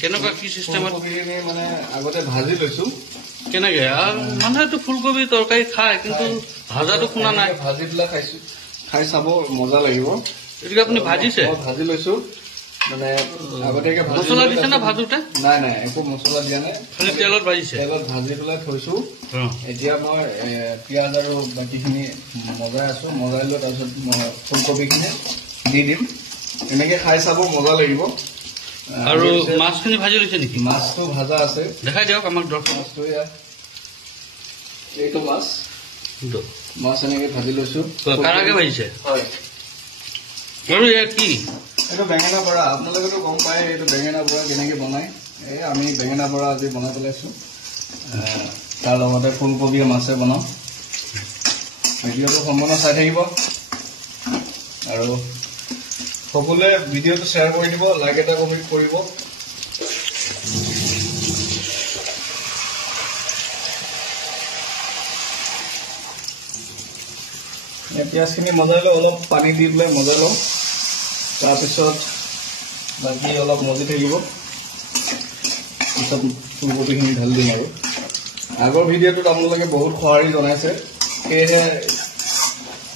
কেনেকুৱা কি চিষ্টেমত মানে আগতে ভাজি লৈছো কেনেকে মানুহেতো ফুলকবি তৰকাৰী খায় কিন্তু ভাজাটো শুনা নাই ভাজি পেলাই খাইছো খাই চাব মজা লাগিব এদিকে আপুনি ভাজিছে ভাজি লৈছো মানে আগতীয়াকে মছলা দিছে না ভাজোতে নাই নাই একো মছলা দিয়া নাই খালি তেলত ভাজিছে তেলত ভাজি পেলাই থৈছো এতিয়া মই পিঁয়াজ আৰু বাকীখিনি মজাই আছো মজাই লৈ তাৰপিছত ফুলকবিখিনি দি দিম এনেকে খাই চাব মজা লাগিব আৰু মাছখিনি ভাজি লৈছে নেকি মাছটো ভাজা আছে দেখাই দিয়ক আমাক দৰ্শক মাছটো এইটো মাছ এনেকে ভাজি লৈছো কাৰাকে ভাজিছে হয় আৰু এয়া কি এইটো বেঙেনা বৰা আপোনালোকেতো গম পায় এইটো বেঙেনা বৰা কেনেকে বনায় এই আমি বেঙেনা বৰা আজি বনাই পেলাইছো তাৰ লগতে ফুলকবি মাছে বনাম ভিডিঅ'টো সম্পূৰ্ণ চাই থাকিব আৰু সকলোৱে ভিডিঅ'টো শ্বেয়াৰ কৰি দিব লাইক এটা কমেণ্ট কৰিব পিঁয়াজখিনি মজাই লৈ অলপ পানী দি পেলাই মজাই লওঁ তাৰপিছত বাকী অলপ মজি থাকিব পিছত ফুলকবিখিনি ঢালি দিম আৰু আগৰ ভিডিঅ'টোত আপোনালোকে বহুত সঁহাৰি জনাইছে সেয়েহে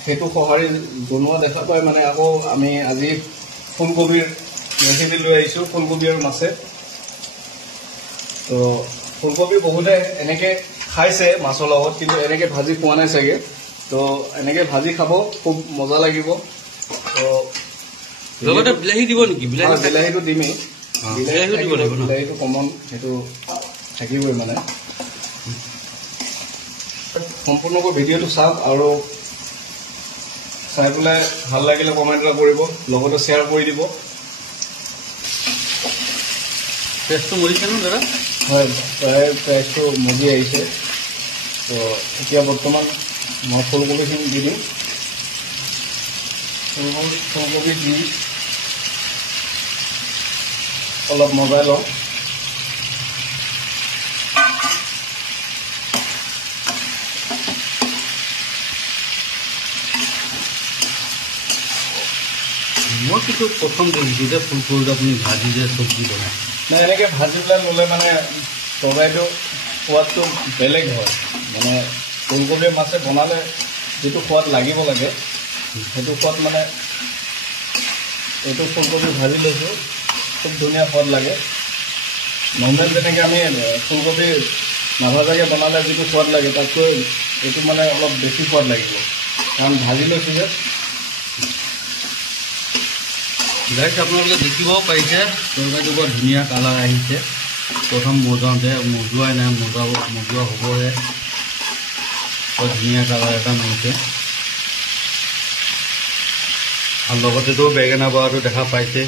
সেইটো সঁহাৰি জনোৱা দেখা পাই মানে আকৌ আমি আজি ফুলকবিৰ ৰেচিপি লৈ আহিছোঁ ফুলকবি আৰু মাছে তো ফুলকবি বহুতে এনেকৈ খাইছে মাছৰ লগত কিন্তু এনেকৈ ভাজি খোৱা নাই চাগে তো এনেকৈ ভাজি খাব খুব মজা লাগিব তো লগতে বিলাহী দিব নেকি বিলাহীটো দিমেই বিলাহীটো কমন সেইটো থাকিবই মানে সম্পূৰ্ণকৈ ভিডিঅ'টো চাওক আৰু চাই পেলাই ভাল লাগিলে কমেণ্ট এটা কৰিব লগতে শ্বেয়াৰ কৰি দিব পেজটো মৰিছে ন দাদা হয় প্ৰায় পেজটো মজি আহিছে তো এতিয়া বৰ্তমান মই ফুলকবিখিনি দি দিম ফুলকবি দি অলপ মজাই লওঁ মই কিন্তু প্ৰথম দেখিছোঁ যে ফুলকবি আপুনি ভাজি যে চব্জি বনায় নাই এনেকৈ ভাজি পেলাই ল'লে মানে তৰকাৰীটো সোৱাদটো বেলেগ হয় মানে ফুলকবি মাছে বনালে যিটো সোৱাদ লাগিব লাগে সেইটো সোৱাদ মানে এইটো ফুলকবি ভাজি লৈছোঁ খুব ধুনীয়া সোৱাদ লাগে নৰ্মেল যেনেকৈ আমি ফুলকবি নাভাজাকৈ বনালে যিটো সোৱাদ লাগে তাতকৈ এইটো মানে অলপ বেছি সোৱাদ লাগিব কাৰণ ভাজি লৈছোঁ যে গাইজ আপোনালোকে দেখিব পাৰিছে তৰকাৰীটো বৰ ধুনীয়া কালাৰ আহিছে প্ৰথম মজাওঁতে মজুৱাই নাই মজোৱা হ'বহে বৰ ধুনীয়া কালাৰ এটা মাৰিছে আৰু লগতেতো বেঙেনা বৰাটো দেখা পাইছে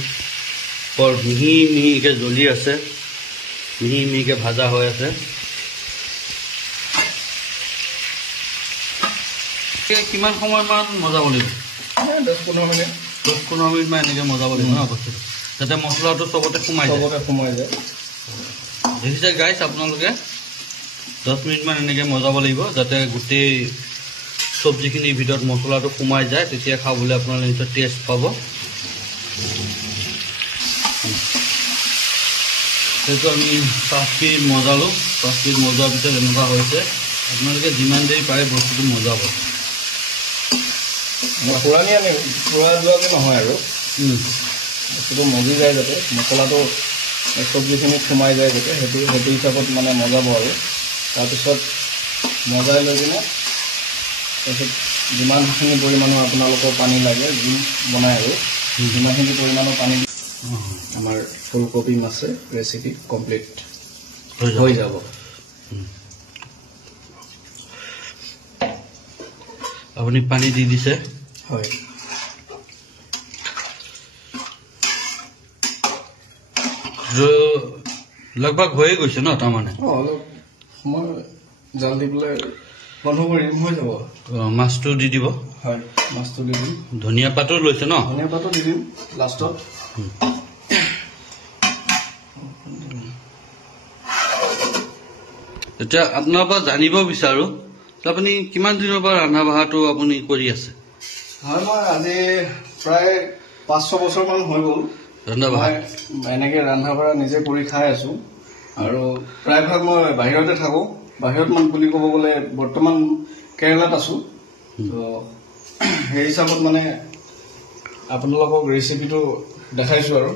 বৰ মিহি মিহিকৈ জ্বলি আছে মিহি মিহিকৈ ভাজা হৈ আছে কিমান সময়মান মজাব লাগিব 10-15 মিনিট 10-15 মিনিটমান এনেকৈ মজাব লাগিব ন বস্তুটো যাতে মছলাটো চবতে সোমাই যায় দেখিছে গাইজ আপোনালোকে 10 মিনিটমান এনেকৈ মজাব লাগিব যাতে গোটেই চব্জিখিনিৰ ভিতৰত মছলাটো সোমাই যায় তেতিয়া খাবলৈ আপোনালোকে নিশ্চয় টেষ্ট পাব সেইটো আমি 5 মিনিট মজালোঁ 5 মিনিট মজোৱাৰ পিছত এনেকুৱা হৈছে আপোনালোকে যিমান দেৰি পাৰে বস্তুটো মজাব পুৰণি আনি পুৰা যোৱাকৈ নহয় আৰু বস্তুটো মজি যায় যাতে মছলাটো চব্জিখিনিত সোমাই যায় যাতে সেইটো হিচাপত মানে মজাব আৰু তাৰপিছত মজাই লৈ কিনে তাৰপিছত যিমানখিনি পৰিমাণৰ আপোনালোকৰ পানী লাগে যি বনায় আৰু যিমানখিনি পৰিমাণৰ পানী আমাৰ ফুলকবি মাছে ৰেচিপি কমপ্লিট হৈ যাব আপুনি পানী দি দিছে হয় লগভগ হৈয়ে গৈছে ন তাৰমানে অলপ সময় জাল দি পেলাই বন্ধ কৰি দিম হৈ যাব মাছটো দি দিব হয় মাছটো দি দিম ধনিয়া পাতো লৈছে ন ধনিয়া পাতো দি দিম লাষ্টত এতিয়া আপোনাৰ পৰা জানিব বিচাৰো আপুনি কিমান দিনৰ পৰা ৰন্ধা বঢ়াটো আপুনি কৰি আছে হয় মই আজি প্ৰায় 5-6 বছৰমান হৈ গ'ল ধন্যবাদ। এনেকৈ ৰন্ধা বঢ়া নিজে কৰি খাই আছোঁ আৰু প্ৰায়ভাগ মই বাহিৰতে থাকোঁ। বাহিৰত মানে বুলি ক'ব গ'লে বৰ্তমান কেৰেলাত আছোঁ। তো সেই হিচাপত মানে আপোনালোকক ৰেচিপিটো দেখাইছোঁ আৰু